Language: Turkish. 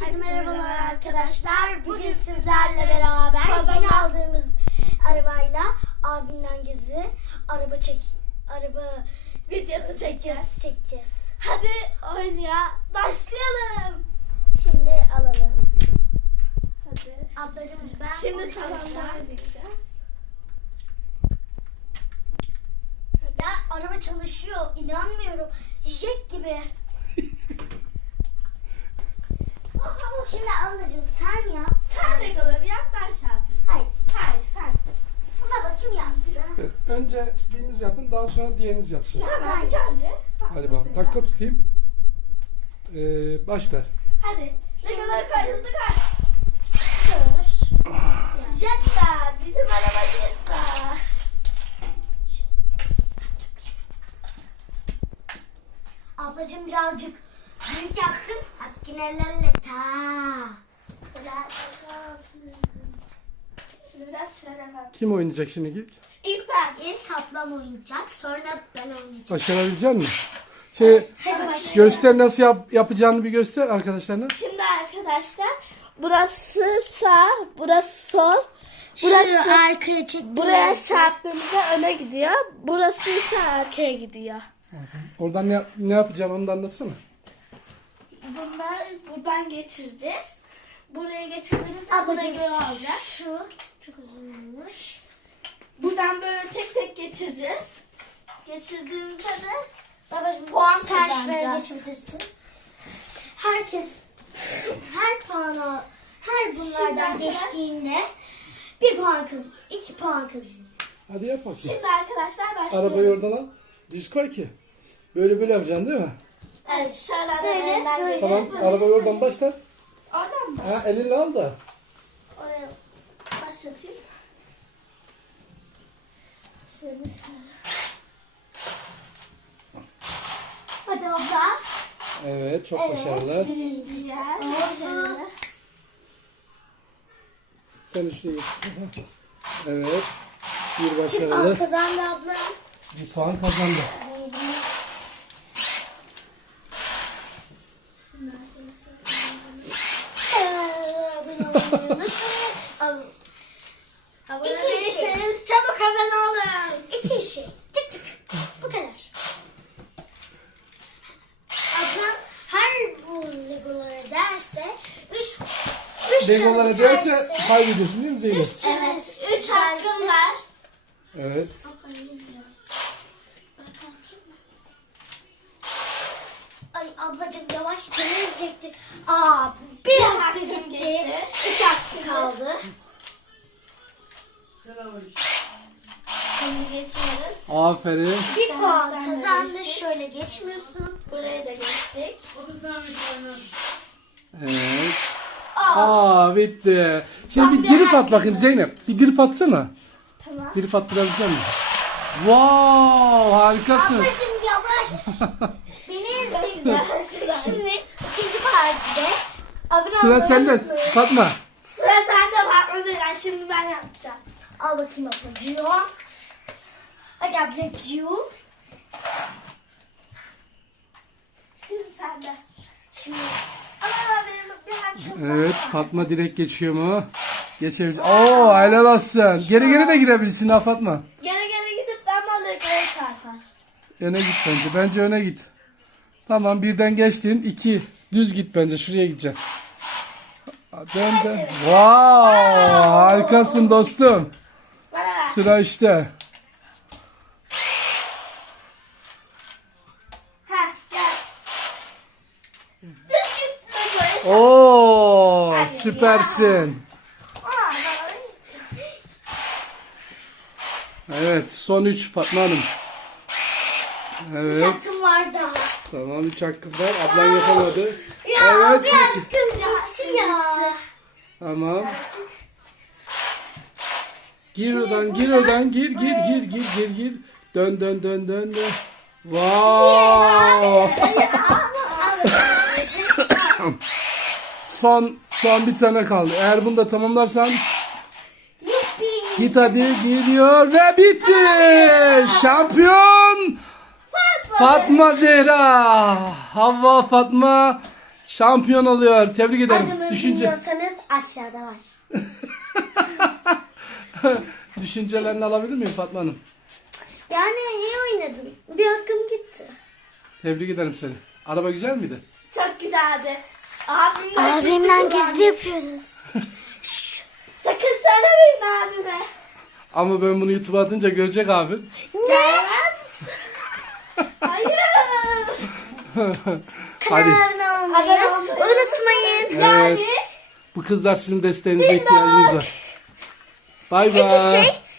Herkese merhabalar arkadaşlar. Bugün sizlerle beraber Babama- yeni aldığımız arabayla abimden gizli araba çek araba Videosu çekeceğiz. çekeceğiz. Hadi oynaya başlayalım. Şimdi alalım. Hadi. Ablacığım ben Şimdi salonda oynayacağız. Ya araba çalışıyor. İnanmıyorum. Jet gibi. Şimdi ablacığım sen yap. Sen de kalır yap ben şey yapayım. Hayır. Hayır sen. Baba kim yapsın? Evet, önce biriniz yapın daha sonra diğeriniz yapsın. Ya Tamam ben- ilk önce. Hadi bakalım. Dakika tutayım. Ee, başlar. Hadi. Ne kadar bakalım. kaydı kaç. Dur. Jetta. Bizim araba Jetta. Ablacığım birazcık büyük yaptım. Hakkını. Şimdi biraz şöyle bak. Kim oynayacak şimdi ilk? İlk ben. İlk ablam oynayacak. Sonra ben oynayacağım. Başarabilecek misin? Şey, Hadi başlayalım. göster nasıl yap, yapacağını bir göster arkadaşlarına. Şimdi arkadaşlar burası sağ, burası sol. Burası Burası arkaya çek. buraya çarptığımızda öne gidiyor. Burası ise arkaya gidiyor. Oradan ne, ne yapacağım onu da anlatsana. Bunlar buradan geçireceğiz. Buraya geçirdiğimizde Ablacığım alacağız. şu çok uzunmuş. Buradan böyle tek tek geçireceğiz. Geçirdiğimizde de Babacığım Puan sen şuraya geçebilirsin. Herkes her puana her bunlardan geçtiğinde bir puan kaz, iki puan kazanıyor. Hadi yap bakayım. şimdi arkadaşlar başlıyoruz. Arabayı oradan al. Düz koy ki. Böyle böyle yapacaksın değil mi? Evet böyle. Tamam. Arabayı oradan başlat. Oradan mı? Ha, elinle al da. Oraya başlatayım. Şöyle şöyle. Hadi abla. Evet çok Evet. başarılı. Birinci yer. Sen geçsin. Evet. Bir Aa, başarılı. kazandı abla. Bir puan kazandı. Şimdi arkadaşlar. Ee, abone değilseniz çabuk abone olun. İki işi. Tık tık. Bu kadar. Ablam her bu legolara derse üç, üç Legolara canı derse terse- kaybediyorsun değil mi Zeynep? Evet. Üç hakkım var. Evet. Ay ablacığım yavaş gelecekti. Aa bir hakkı hakkım gitti. gitti. İki kaldı. Şimdi geçiyoruz. Aferin. Bir puan kazandı. Şöyle geçmiyorsun. Buraya da geçtik. Evet. Aa, bitti. Şimdi bir drip at bakayım Zeynep. Bir drip atsana. tamam. Drip attırabilecek misin? Wow harikasın. Ablacığım yavaş. Beni ezdirdi. Şimdi ikinci partide. abone Sıra olmayı sende unutmayın. Fatma. Zeyran. Şimdi ben yapacağım. Al bakayım ablacığım. Hadi ablacığım. Şimdi sende. Şimdi Ama benim bir hakkım var. Evet Fatma direkt geçiyor mu? Geçebilecek. Oo helal olsun. Geri geri de girebilirsin ha Fatma. Geri geri gidip ben balığı göğe çarpar. Öne git bence. Bence öne git. Tamam birden geçtin. iki. Düz git bence. Şuraya gideceksin. Dön dön. Wow harikasın dostum. Sıra işte. Ha gel. Düz. Oo süpersin. Aa. Evet son 3 Fatma Hanım. Evet. hakkım var daha. Tamam 3 hakkım var. Ablan yapamadı. Ya Evet. bir hakkım gitti ya. Tamam. Gir oradan, gir oradan, gir, gir, gir, gir, gir, gir. Dön, dön, dön, dön, dön. Wow. son, son bir tane kaldı. Eğer bunu da tamamlarsan git hadi gidiyor ve bitti. Şampiyon Fatma Zehra. Havva Fatma şampiyon oluyor. Tebrik ederim. Adımı Düşünce, bilmiyorsanız aşağıda var. düşüncelerini alabilir miyim Fatma Hanım? Yani iyi oynadın. Bir hakkım gitti. Tebrik ederim seni. Araba güzel miydi? Çok güzeldi. Abimden, Abimden gizli yapıyoruz. Sakın söylemeyin abime. Ama ben bunu YouTube'a atınca görecek abi. Gelmez. Hayır. Hadi. Kanalına olmayı unutmayın. Evet. Bu kızlar sizin desteğinize ihtiyacınız var. Bay Peki bay. şey tık tık